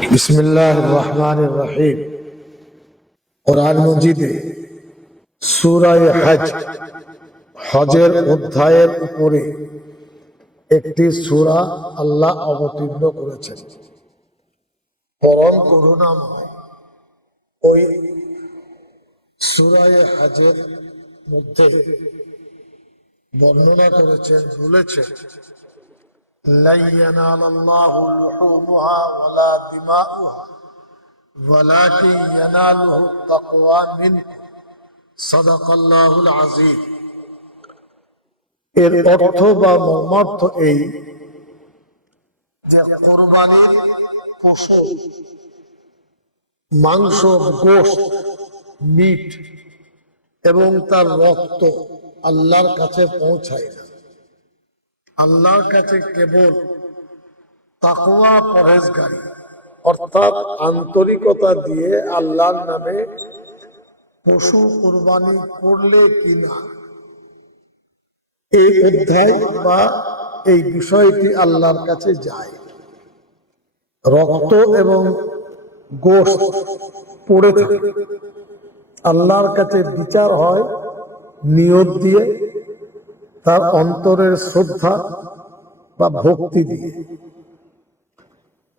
বিসমিল্লাহির রহমানির রহিম। কোরআন মজিদে সূরা হজ, হজের অধ্যায়ের উপরে একটি সূরা আল্লাহ অবতীর্ণ করেছেন। পরম করুণাময় ওই সূরা হজের মধ্যে বর্ণনা করেছেন, বলেছেন লা ইয়ানালাল্লাহু লুহুমুহা ওয়ালা দিমাউহা ওয়ালাকিন ইয়ানালুহু তাকওয়া মিনকুম সাদাকাল্লাহুল আযীম। এর অর্থ বা মর্মার্থ এই যে কুরবানির পশু, মাংস, গোশত, মিট এবং তার রক্ত আল্লাহর কাছে পৌঁছায় না। আল্লাহর কাছে কেবল তাকওয়া, পরহেজগারি অর্থাৎ আন্তরিকতা দিয়ে আল্লাহর নামে পশু কুরবানি করলে কিনা এই অধ্যায় বা এই বিষয়টি আল্লাহর কাছে যায়। রক্ত এবং গোশত পড়ে থাকে, আল্লাহর কাছে বিচার হয় নিয়ত দিয়ে, তার অন্তরের শ্রদ্ধা বা ভক্তি দিয়ে।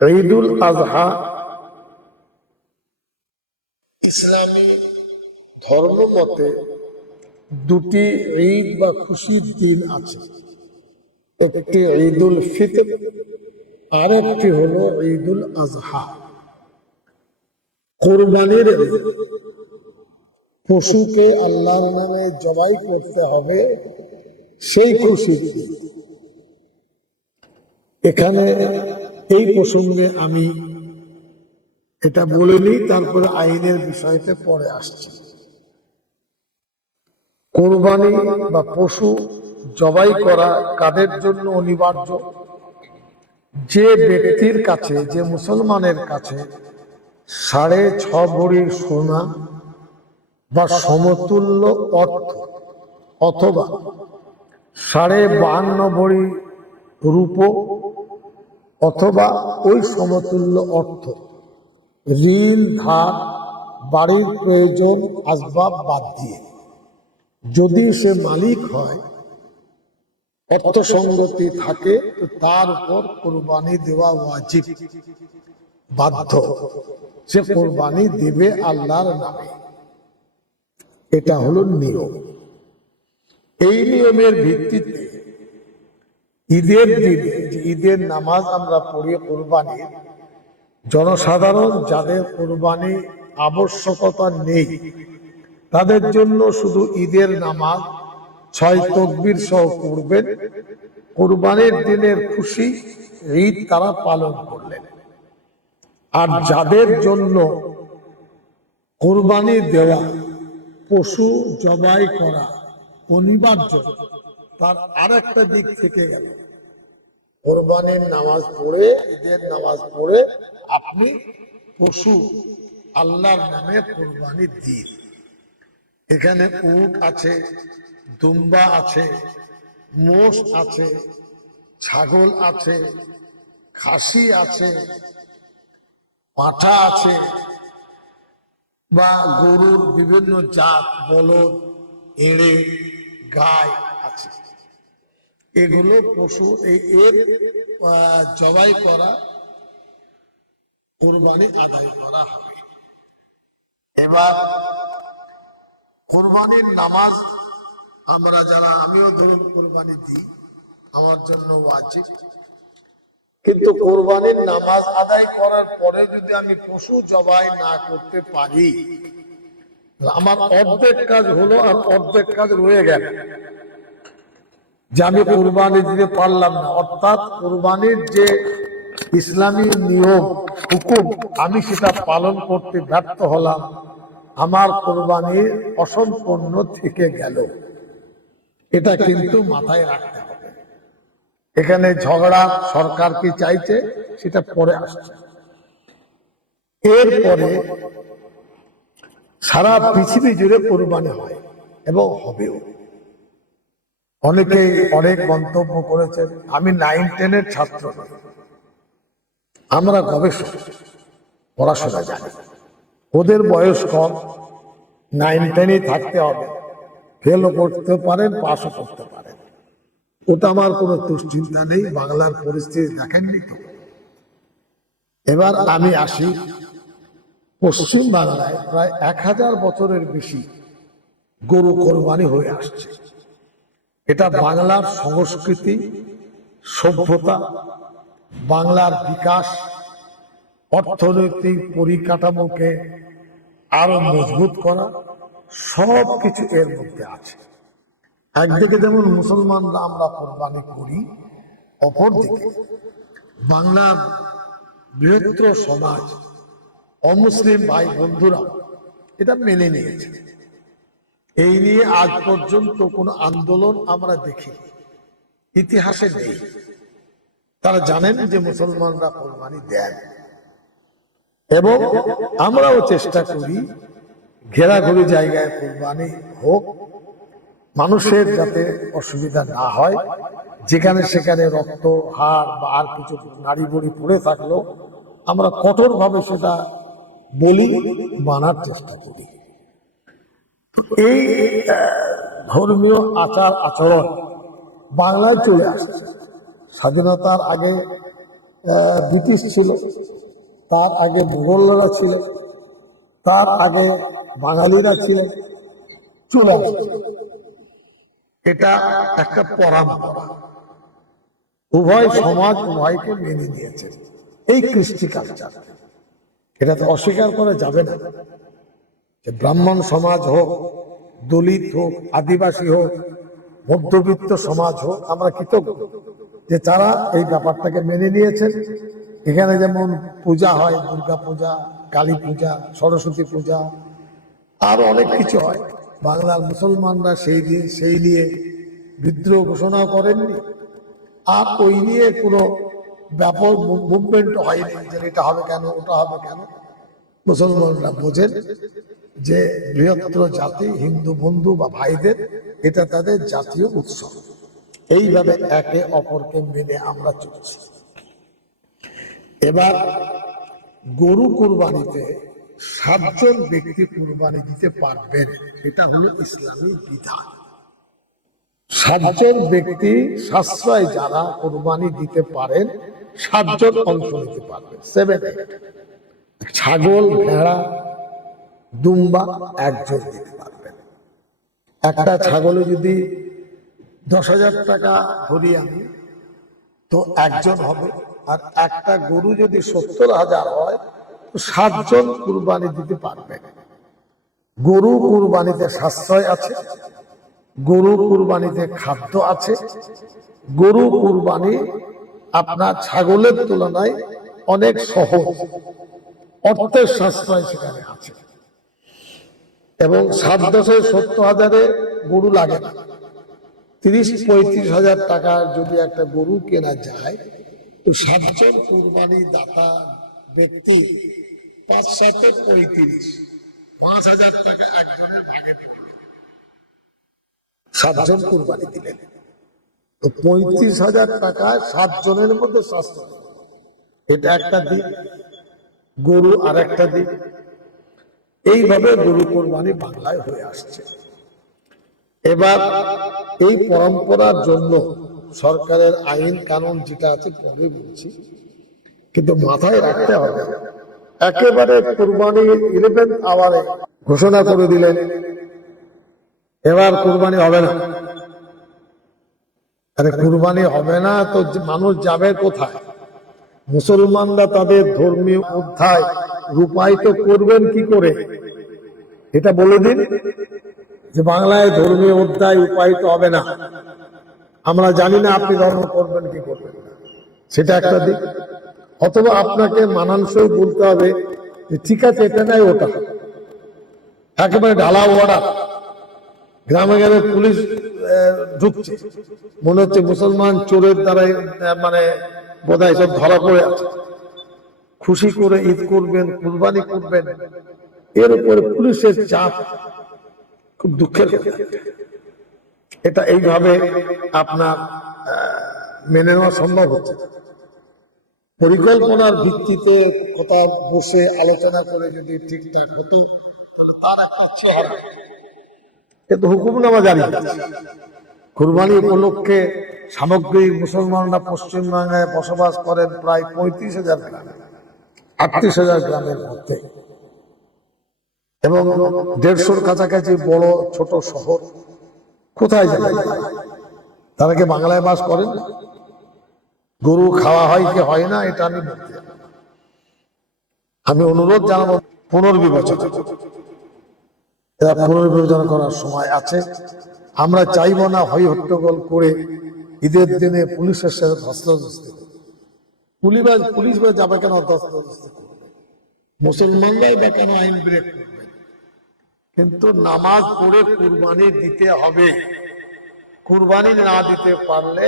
ঈদুল আজহা ইসলামী ধর্ম মতে দুটি ঈদ বা খুশির দিন আছে। একটি ঈদুল ফিতর, আর একটি হলো ঈদুল আজহা। কুরবানির পশুকে আল্লাহর নামে জবাই করতে হবে, সেই খুশির দিন। এখানে এই প্রসঙ্গে আমি এটা বলে নিই, তারপরে আইনের বিষয়তে পরে আসছি। কোরবানি বা পশু জবাই করা কাদের জন্য অনিবার্য? যে ব্যক্তির কাছে, যে মুসলমানের কাছে 6.5 ভরি সোনা বা সমতুল্য অর্থ অথবা 52.5 ভরি রূপ অথবা ওই সমতুল্য অর্থ, ঋণ, ধার, বাড়ির প্রয়োজন, আসবাব বাদ দিয়ে যদি সে মালিক হয়, অর্থ সঙ্গতি থাকে, তো তার উপর কুরবানি দেওয়া ওয়াজিব, বাধ্য। সে কুরবানি দেবে আল্লাহর নামে। এটা হলো নিয়ম। এই নিয়মের ভিত্তিতে ঈদের দিনে, ঈদের নামাজ আমরা পড়ি কুরবানি, জনসাধারণ যাদের কুরবানি আবশ্যকতা নেই তাদের জন্য শুধু ঈদের নামাজ 6 তাকবীর সহ পড়বেন। কুরবানির দিনের খুশি ঈদ তারা পালন করলেন। আর যাদের জন্য কুরবানি দেওয়া, পশু জবাই করা অনিবার্য, তার আরেকটা দিক থেকে গেল। কুরবানির নামাজ পড়ে, ঈদের নামাজ পড়ে আপনি পশু আল্লাহর নামে কুরবানি দিন। এখানে উট আছে, দুম্বা আছে, মোষ আছে, ছাগল আছে, খাসি আছে, পাঠা আছে, বা গরুর বিভিন্ন জাত, বলদ, এড়ে, গায় আছে। এগুলো পশু এর জবাই করা, কুরবানি আদায় করা হবে। এবার কুরবানির নামাজ আমরা যারা, আমিও ধরুন কুরবানি দিই, আমার জন্য ওয়াজিব। কিন্তু কুরবানির নামাজ আদায় করার পরে যদি আমি পশু জবাই না করতে পারি, আমার অর্ধেক কাজ হলো আর অর্ধেক কাজ রয়ে গেল, যে আমি কুরবানি দিতে পারলাম না। অর্থাৎ কুরবানির যে ইসলামী নিয়ম, হুকুম, আমি সেটা পালন করতে ব্যর্থ হলাম, আমার কুরবানি অসম্পূর্ণ থেকে গেল। এটা কিন্তু মাথায় রাখতে হবে। এখানে ঝগড়া সরকার কি চাইছে সেটা পরে আসছে। এরপরে সারা পৃথিবী জুড়ে কুরবানি হয় এবং হবেও। অনেকেই অনেক মন্তব্য করেছেন। আমি 9-10 ছাত্র, আমরা গবেষক, পড়াশোনা জানে, ওদের বয়স কম, 9-10 থাকতে হবে, ফেলও করতে পারেন, পাশও করতে পারেন। ওটা আমার কোনো দুশ্চিন্তা নেই। বাংলার পরিস্থিতি দেখেননি তো। এবার আমি আসি, পশ্চিম বাংলায় প্রায় 1000 বছরের বেশি গরু কোরবানি হয়ে আসছে। এটা বাংলার সংস্কৃতি, সভ্যতা, বাংলার বিকাশ, অর্থনৈতিক পরিকাঠামোকে আরো মজবুত করা, সব কিছু এর মধ্যে আছে। একদিকে যেমন মুসলমানরা আমরা কোরবানি করি, অপরদিকে বাংলার বৃহত্তর সমাজ, অমুসলিম ভাই বন্ধুরা এটা মেনে নিয়েছে। এই নিয়ে আজ পর্যন্ত কোনো আন্দোলন আমরা দেখি, ইতিহাসে নেই। তারা জানেন যে মুসলমানরা কোরবানি দেন, এবং আমরাও চেষ্টা করি ঘেরাঘুরি জায়গায় কোরবানি হোক, মানুষের যাতে অসুবিধা না হয়। যেখানে সেখানে রক্ত, হাড় বা আর কিছু নাড়ি বড়ি পড়ে থাকলো আমরা কঠোরভাবে সেটা বলি, মানার চেষ্টা করি। এই ধর্মীয় আচার আচরণ বাংলায় চলে আসছে। স্বাধীনতার আগে ব্রিটিশ ছিল, তার আগে মুঘলরা ছিলেন, তার আগে বাঙালিরা ছিলেন, চলে আসছে। এটা একটা পরম্পরা, উভয় সমাজ উভয়কে মেনে নিয়েছে। এই কৃষ্টি কালচার, এটা তো অস্বীকার করা যাবে না। যে ব্রাহ্মণ সমাজ হোক, দলিত হোক, আদিবাসী হোক, মধ্যবিত্ত সমাজ হোক, আমরা কৃতজ্ঞ যে তারা এই ব্যাপারটাকে মেনে নিয়েছেন। এখানে যেমন পূজা হয়, দুর্গা পূজা, কালী পূজা, সরস্বতী পূজা, আরো অনেক কিছু হয়। বাংলার মুসলমানরা সেই নিয়ে বিদ্রোহ ঘোষণা করেননি, আর ওই নিয়ে কোনো ব্যাপক মুভমেন্ট হয়নি যে এটা হবে কেন, ওটা হবে কেন। মুসলমানরা বোঝেন যে বৃহত্তর জাতি, হিন্দু বন্ধু বা ভাইদের এটা তাদের জাতীয় উৎসব। এইভাবে একে অপরকে মেনে আমরা চলছি। এবার গরু কুরবানিতে 7 জন ব্যক্তি কুরবানি দিতে পারবেন, এটা হলো ইসলামী বিধান। 7 জন ব্যক্তি সাশ্রয় যারা কুরবানি দিতে পারেন, 7 জন অংশ নিতে পারবেন। 7, 8 ছাগল, ভেড়া, দুম্বা 1 জন দিতে পারবেন। একটা ছাগলে যদি 10,000 টাকা ধরি আমি, তো 1 জন হবে। আর একটা গরু যদি 70,000 হয়, তো 7 জন কুরবানি দিতে পারবেন। গরু কুরবানিতে সাশ্রয় আছে, গরু কুরবানিতে খাদ্য আছে, গরু কুরবানি আপনার ছাগলের তুলনায় অনেক সহজ, অর্থের সাশ্রয় সেখানে আছে। এবং 7-10-70,000 গরু লাগে না। 30-35,000 টাকা যদি একটা গরু কেনা যায়, তো 7 জন কুরবানি দাতা ব্যক্তি 5-7-35, 5,000 টাকা একজনের ভাগে পড়বে। 7 জন কুরবানি দিলেন, তো 35,000 টাকায় 7 জনের মধ্যে সাশ্রয়। এটা একটা দিক, গরু আর একটা দিক। এইভাবে গরু কোরবানি বাংলায় হয়ে আসছে। এবার এই পরম্পরার জন্য সরকারের আইন কানুন যেটা আছে পরে বলছি, কিন্তু মাথায় রাখতে হবে, একেবারে কুরবানি 11th আওয়ারে ঘোষণা করে দিলেন এবার কুরবানি হবে না। আরে কুরবানি হবে না তো মানুষ যাবে কোথায়? মুসলমানরা তাদের ধর্মীয় অধ্যায় রূপায়িত করবেন কি করে, এটা বলে দিন। যে বাংলায় ধর্মীয় অধ্যায় রূপায়িত হবে না, আমরা জানি না আপনি ধর্ম করবেন কি করবেন না, সেটা একটা দিক। অথবা আপনাকে মানানসই বলতে হবে যে ঠিক আছে এটা নাই ওটা, একেবারে ঢালাও অর্ডার। গ্রামে গ্রামে পুলিশ ঢুকছে, মনে হচ্ছে মুসলমান চোরের দ্বারাই মানে বোধহয় সব ধরা পড়ে আছে। খুশি করে ঈদ করবেন, কুরবানি করবেন, এর উপরে পুলিশের চাপ খুব দুঃখের কথা। এটা এইভাবে আপনার মেনে নেওয়া সম্ভব হচ্ছে না। পরিকল্পনার ভিত্তিতে কথা বসে আলোচনা করে যদি ঠিকঠাক হতো তার একটা ইচ্ছে হবে। কিন্তু হুকুমনামা জারি কুরবানি উপলক্ষে সামগ্রিক মুসলমানরা পশ্চিমবাংলায় বসবাস করেন প্রায় 35,000 গ্রামে, 38,000 গ্রামের মধ্যে, এবং 150-র কাছাকাছি বড় ছোট শহর। কোথায় যাবে তারা? কি বাংলায় বাস করেন? গরু খাওয়া হয় কি হয় না এটা আমি বলতে চাই না। আমি অনুরোধ জানাবো পুনর্বিবেচনা, এরা পুনর্বিবেচনা করার সময় আছে। আমরা চাইব না হই হট্টগোল করে ঈদের দিনে পুলিশের সাথে ধস্তাধস্তি। পুলিশ বা যাবে কেন ধস্তাধস্তি করবে? মুসলমানরাই বা কেন আইন ব্রেক করবে? কিন্তু নামাজ পড়ে কুরবানি দিতে হবে। কুরবানি না দিতে পারলে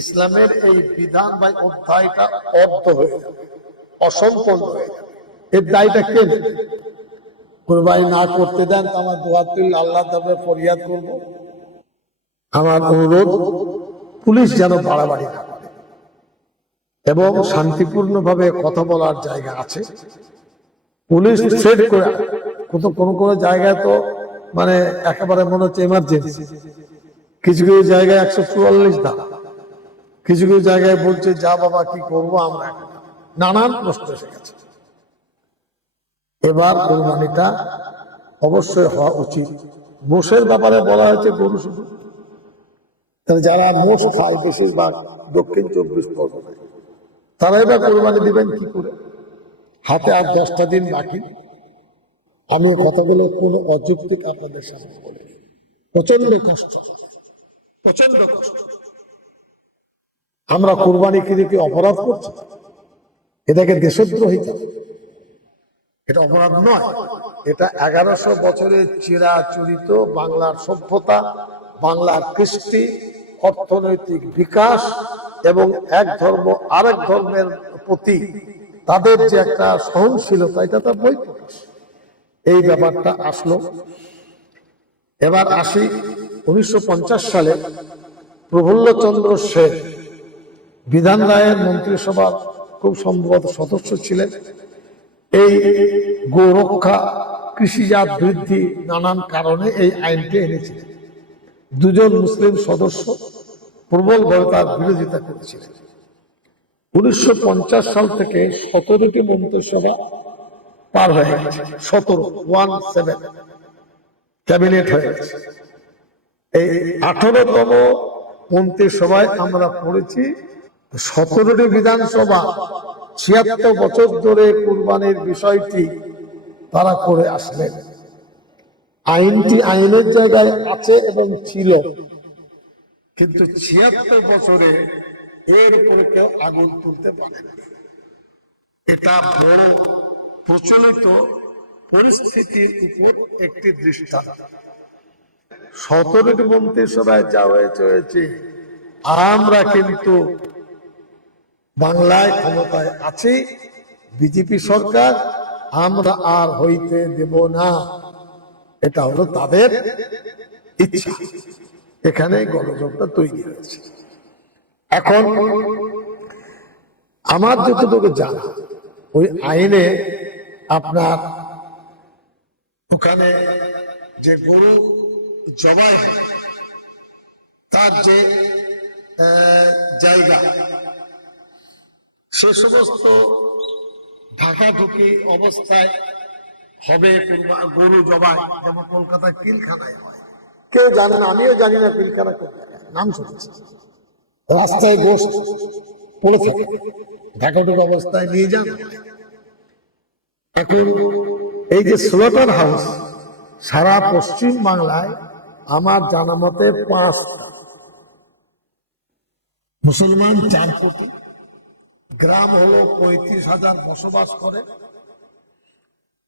ইসলামের এই বিধান বা অধ্যায়টা অর্ধ হয়ে যাবে, অসম্পূর্ণ হয়ে যাবে। এর দায়টা কে নেবে? কুরবানি না করতে দেন তো আমার দোয়া তুললে আল্লাহ দরবারে ফরিয়াদ করব। আমার অনুরোধ, পুলিশ যেন বাড়াবাড়ি না করে এবং শান্তিপূর্ণভাবে কথা বলার জায়গা আছে। পুলিশ থ্রেট করে কোনো কোনো জায়গায় তো মানে একেবারে মনে হচ্ছে এমার্জেন্সি। কিছু কিছু জায়গায় 144 ধারা, কিছু কিছু জায়গায় বলছে যা বাবা কি করবো আমরা, নানান প্রশ্ন এসে গেছে। এবার কুরবানিটা অবশ্যই হওয়া উচিত। মোষের ব্যাপারে বলা হয়েছে গরু শুধু, তাহলে যারা মোষ খায় বেশিরভাগ দক্ষিণ 24 পরগনায়, তারা এবার কুরবানি দিবেন কি করে? হাতে আর 10টা দিন বাকি। আমি কথাগুলো কোনো অযৌক্তিক আপনাদের সামনে বলি। প্রচন্ড কষ্ট, প্রচন্ড কষ্ট। আমরা কুরবানি কিনে কি অপরাধ করছি? এটাকে দেশদ্রোহিতা, এটা অপরাধ নয়। এটা 1100 বছরের চিরাচরিত বাংলার সভ্যতা, বাংলার কৃষ্টি, অর্থনৈতিক বিকাশ এবং এক ধর্ম আরেক ধর্মের প্রতি তাদের যে একটা সহনশীলতা, এটা তার বই প্রকাশ। এই ব্যাপারটা আসলো। এবার আসি 1950 সালে প্রফুল্লচন্দ্র সেন বিধান রায়ের মন্ত্রিসভার খুব সম্ভবত সদস্য ছিলেন। এই গোরক্ষা, কৃষিজাত বৃদ্ধি, নানান কারণে এই আইনটি এনেছিলেন। দুজন মুসলিম সদস্য প্রবলভাবে তার বিরোধিতা করেছিলেন। 1950 সাল থেকে 17টি মন্ত্রিসভা পার হয়ে গেছে, 17 ক্যাবিনেট হয়ে গেছে। এই 18তম মন্ত্রিসভায় আমরা পড়েছি। 17টি বিধানসভা 76 বছর ধরে কুরবানির বিষয়টি তারা করে আসলেন। আইনটি আইনের জায়গায় আছে এবং ছিল, কিন্তু 76 বছরে এর উপরে কেউ আগুন তুলতে পারে না। এটা বড় প্রচলিত পরিস্থিতির উপর একটি দৃষ্টান্ত। 17টি মন্ত্রিসভায় যা হয়েছে, আমরা কিন্তু বাংলায় ক্ষমতায় আছি, বিজেপি সরকার, আমরা আর হইতে দেব না। এটা হলো তাদের ইচ্ছা। এখানে গোলযোগটা তৈরি হয়েছে। এখন আমার যতটুকু জানা, ওই আইনে আপনার ওখানে যে গরু জবাই হয় তার যে জায়গা, সে সমস্ত ঢাকাঢুকি অবস্থায় হবে গরু জবাই, যেমন কলকাতায় পিলখানায় হয়। কেউ জানে না, আমিও জানি না পিলখানা কোথায়, নাম শুনেছি। রাস্তায় গোশ পড়ে থাকে, ঢাকাঢুকি অবস্থায় নিয়ে যান। এখন এই যে স্লটার হাউস সারা পশ্চিম বাংলায় আমার জানা মতে 5টা, মুসলমান 4 কোটি, গ্রাম হলো 35,000 বসবাস করে।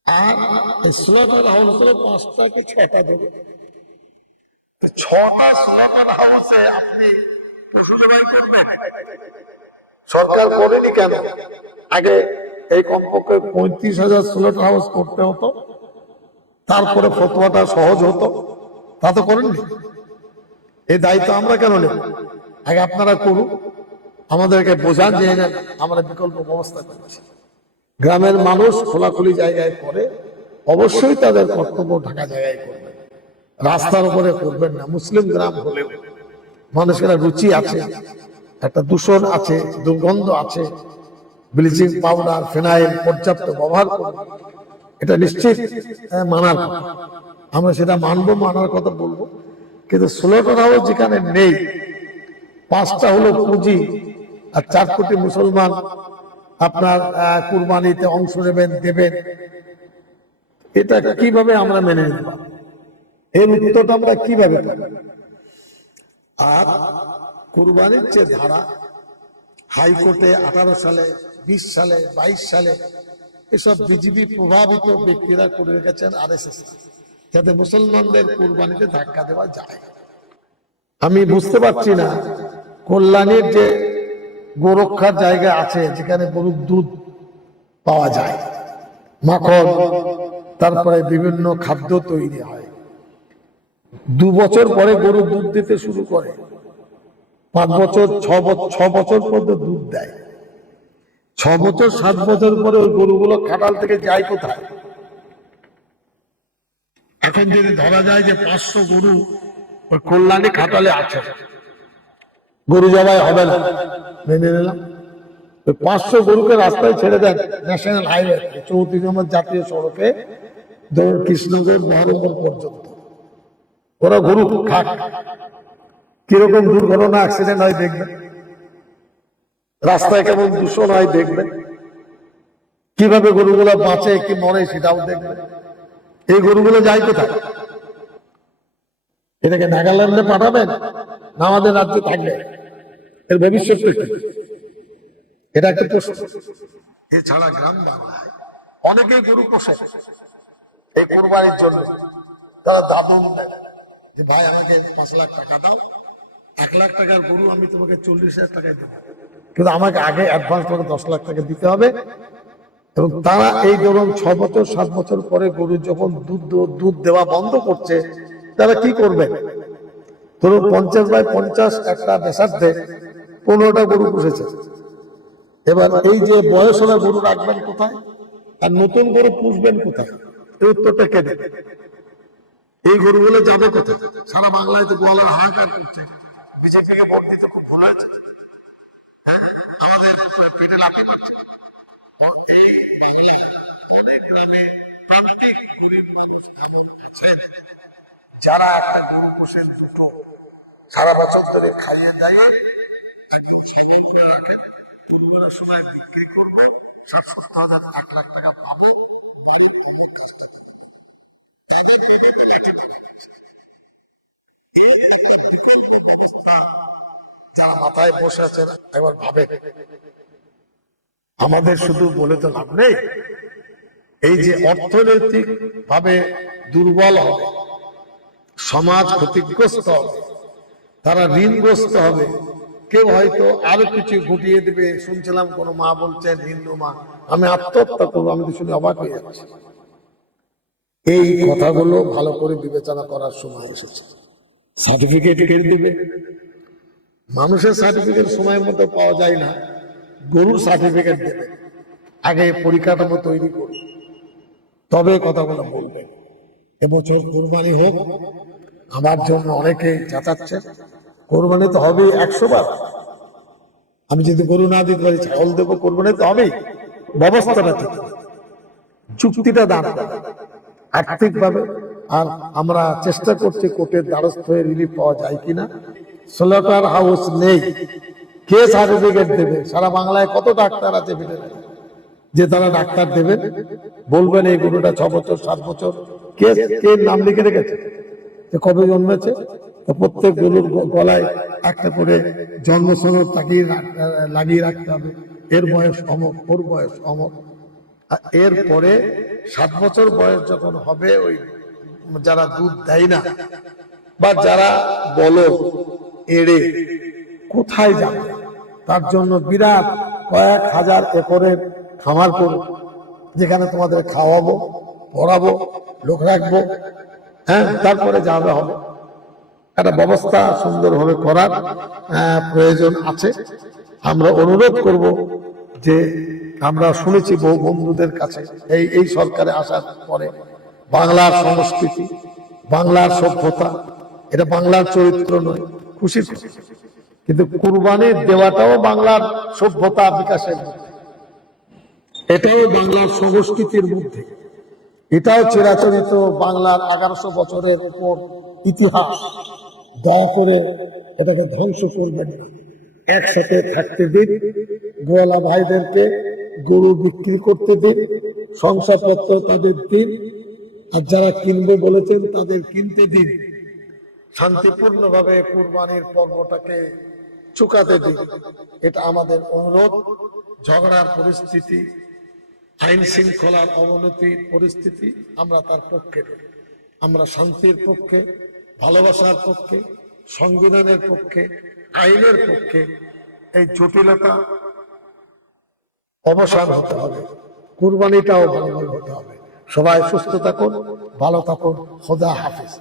আর স্লটার হাউস হলো 5টা কি 6টা দেবে। 6টা স্লটার হাউসে আপনি পশু জবাই করবেন? সরকার করেনি কেন? আগে এই কমপক্ষে 35,000 স্লটার হাউস করতে হতো, তারপরে ফতোয়াটা সহজ হতো। তা তো করেননি। এই দায়িত্ব আমরা কেন নেব? আগে আপনারা করুন, আমাদেরকে বোঝান যে না, আমরা বিকল্প ব্যবস্থা করছি। গ্রামের মানুষ খোলাখুলি জায়গায় করে, অবশ্যই তাদের কর্তব্য ঢাকা জায়গায় করবেন, রাস্তার উপরে করবেন না। মুসলিম গ্রাম হলেও মানুষের রুচি আছে, একটা দূষণ আছে, দুর্গন্ধ আছে, ব্লিচিং পাউডার ফেনাইল পর্যাপ্ত ব্যবহার করবে, এটা নিশ্চিত মানার কথা। আমরা সেটা মানবো, মানার কথা বলবো। কিন্তু স্লোটার হাউস যেখানে নেই, 5টা হলো পুঁজি আর 4 কোটি মুসলমান আপনার কুরবানিতে অংশ নেবেন, দেবেন, এটা কিভাবে আমরা মেনে নিব? এর উত্তরটা আমরা কিভাবে পাবো? আর কুরবানির যে ধারা হাইকোর্টে 18 সালে, 20 সালে, 22 সালে এসব বিজেপি প্রভাবিত ব্যক্তিরা করে রেখেছেন, RSS, যাতে মুসলমানদের কুরবানিতে ধাক্কা দেওয়া যায়। আমি বুঝতে পারছি না, কল্যাণীর যে গোরক্ষার জায়গা আছে, যেখানে গরুর দুধ পাওয়া যায়, মাখন, তারপরে বিভিন্ন খাদ্য তৈরি হয়, 2 বছর পরে গরু দুধ দিতে শুরু করে, 5 বছর, 6 বছর পর্যন্ত দুধ দেয়। 6 বছর 7 বছর পরে ওই গরুগুলো খাটাল থেকে যায় কোথায়? এখন যদি ধরা যায় যে 500 গরু ওই কল্যাণী খাটালে আছে, গরু জবাই হবে না, মেনে নিলাম। ওই 500 গরুকে রাস্তায় ছেড়ে দেন, ন্যাশনাল হাইওয়ে 34 নম্বর জাতীয় সড়কে, ধরুন কৃষ্ণগঞ্জ মহানগর পর্যন্ত, ওরা গরু খাক, কিরকম দুর্ঘটনা অ্যাক্সিডেন্ট হয় দেখবেন, রাস্তায় কেমন দূষণ হয় দেখবেন, কিভাবে গরুগুলো বাঁচে কি মরে সেটাও দেখবেন। এই গরুগুলো যায় কোথায়? এটাকে নাগাল্যান্ডে পাঠাবেন না আমাদের রাজ্যে থাকবে? এর ভবিষ্যৎ কি? এটা একটা প্রশ্ন। এছাড়া গ্রাম বাংলায় অনেকেই গরু পোষে এই কুরবানির জন্য। তারা দাদন দেয় যে ভাই আমাকে 5 লাখ টাকা দাও, 1 লাখ টাকার গরু আমি তোমাকে 40,000 টাকায় দেবো, কিন্তু আমাকে আগে অ্যাডভান্স করে 10 লাখ টাকা দিতে হবে। এবং তারা এই ধরুন 6 বছর 7 বছর পরে গরু যখন দুধ দেওয়া বন্ধ করছে, তারা কি করবে? ধরুন 50/50 একটা বেসার্ধে 15টা গরু পুষেছে। এবার এই যে বয়স হলে গরু রাখবেন কোথায় আর নতুন গরু পুষবেন কোথায়? এই উত্তরটা কে দেবে? এই গরুগুলো যাবে কোথায়? সারা বাংলায় তো গোয়ালার হাহাকার করছে, বিজেপিকে ভোট দিতে খুব ভুল হয়েছে, হ্যাঁ, আমাদের পেটে লাথি মারছে। এই অনেক গ্রামে প্রান্তিক গরিব মানুষ এমন আছেন যারা একটা গরু পোষেন, দুটো, সারা বছর ধরে খাইয়ে দেয়, একদিন সংগ্রহ করে রাখেন, কুরবানির সময় বিক্রি করবো, 60-70 হাজার 1 লাখ টাকা পাবো, বাড়ির অমুক কাজটা তাদের পেটে লাঠি মারে। এই একটা বিকল্প ব্যবস্থা যারা মাথায় বসে আছে একবার ভাবে। আমাদের শুধু বলে তো লাভ নেই, এই যে অর্থনৈতিক ভাবে দুর্বল হবে, সমাজ ক্ষতিগ্রস্ত হবে, তারা ঋণগ্রস্ত হবে, কেউ হয়তো আরো কিছু ঘটিয়ে দেবে। শুনছিলাম কোন মা বলছেন, হিন্দু মা, আমি আত্মহত্যা করবো। আমি তো শুনে অবাক হয়ে যাচ্ছি। এই কথাগুলো ভালো করে বিবেচনা করার সময় এসেছে। সার্টিফিকেট কে দিবে? মানুষের সার্টিফিকেট সময় মতো পাওয়া যায় না, গরুর সার্টিফিকেট দেবে। আগে পরিকাঠামো তৈরি করবে, তবে কথাগুলো বলবে। এবছর কোরবানি হোক, আমার জন্য অনেকে চাচাচ্ছেন, কোরবানি তো হবে 100 বার। আমি যদি গরু না দিতে পারি, ছাগল দেবো, কোরবানি তো হবেই। ব্যবস্থাটা ঠিক, চুক্তিটা দান আর্থিক ভাবে। আর আমরা চেষ্টা করছি কোর্টের দ্বারস্থ হয়ে রিলিফ পাওয়া যায় কিনা। স্লোটার হাউস নেই, কে সার্টিফিকেট দেবে? সারা বাংলায় কত ডাক্তার আছে ভেটেরিনারি, যে তারা ডাক্তার দেবেন, বলবেন এই গরুটা 6 বছর 7 বছর, কে কে নাম লিখে রেখেছে, কবে জন্মেছে, প্রত্যেক গরুর গলায় একটা করে জন্ম সনদ লাগিয়ে রাখতে হবে, এর বয়স অমক, ওর বয়স অমক। আর এরপরে 7 বছর বয়স যখন হবে, ওই যারা দুধ দেয় না বা যারা বলো এড়ে কোথায় যাবে, তার জন্য বিরাট কয়েক হাজার একরের খামার করো, যেখানে তোমাদের খাওয়াবো, পড়াবো, লোক রাখবো, হ্যাঁ, তারপরে যাবে হবে। একটা ব্যবস্থা সুন্দরভাবে করার প্রয়োজন আছে। আমরা অনুরোধ করব যে আমরা শুনেছি বহু বন্ধুদের কাছে এই সরকারে আসার পরে বাংলার সংস্কৃতি, বাংলার সভ্যতা, এটা বাংলার চরিত্র নয়, খুশির কথা। কিন্তু কুরবানির দেওয়াটাও বাংলার সভ্যতা বিকাশের মধ্যে, এটাও বাংলার সংস্কৃতির মধ্যে, এটাও চিরাচরিত বাংলার 1100 বছরের উপর ইতিহাস। দয়া করে এটাকে ধ্বংস করবেন না, একসাথে থাকতে দিন। গোয়ালা ভাইদেরকে গরু বিক্রি করতে দিন, শংসাপত্র তাদের দিন, আর যারা কিনবে বলেছেন তাদের কিনতে দিন। শান্তিপূর্ণভাবে কুরবানির পর্বটাকে চুকাতে দিন, এটা আমাদের অনুরোধ। ঝগড়ার পরিস্থিতি, আইন শৃঙ্খলার অবনতির পরিস্থিতি আমরা তার পক্ষে নই। আমরা শান্তির পক্ষে, ভালোবাসার পক্ষে, সংবিধানের পক্ষে, আইনের পক্ষে। এই জটিলতা অবসান হতে হবে, কুরবানিটাও ভালো হতে হবে। সবাই সুস্থ থাকুন, ভালো থাকুন। খোদা হাফেজ।